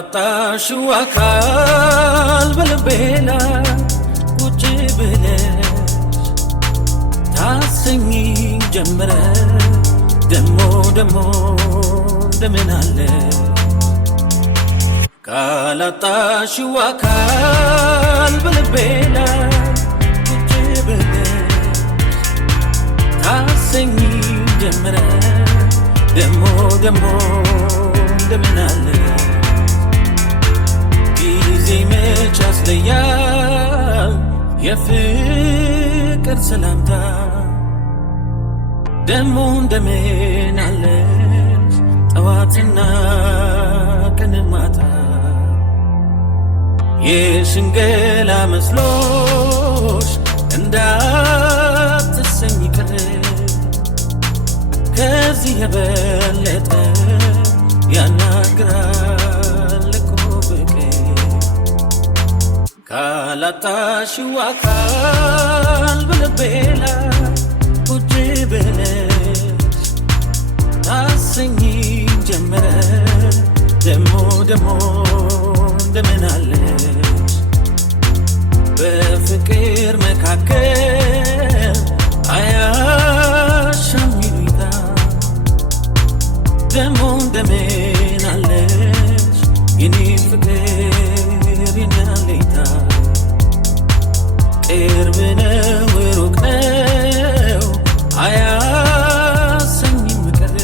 ካላጣሽው አካል በልቤ ላይ ቁጭ ብለሽ ታሰኝ ጀመረ ደሞ እንደምን አለ ካላጣሽው አካል በልቤ ላይ ቁጭ ብለሽ ታሰኝ ጀመረ ደሞ እንደምን አለ ጊዜ መች ያስለያል የፍቅር ሰላምታ ደሞ እንደምን አለሽ ጠዋትና ቀን ማታ የሽንገላ መስሎሽ እንዳትሰኝ ቀረ ከዚህ የበለጠ ያናግራል እኮ ፍቅር ካላጣሽው አካል በልቤ ላይ ቁጭ ብለሽ ታሰኝ ጀመረ ደሞ እንደምን አለሽ በፍቅር መካከል አያሻም ይሉኝታ ደሞ እንደምን አለሽ የኔ ፍቅር የኔ አለኝታ ቅርብ ነው ሩቅ ነው አያሰኝም ቀር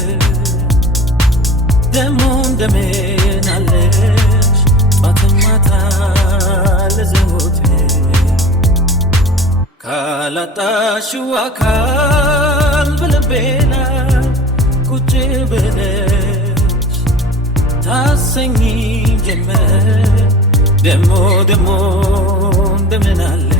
ደሞ እንደምን አለሽ ጧት ማታ ለዘወትር ካላጣሽው አካል በልቤ ላይ ቁጭ ብለሽ ታሰኝ ጀመረ ደሞ እንደምን አለ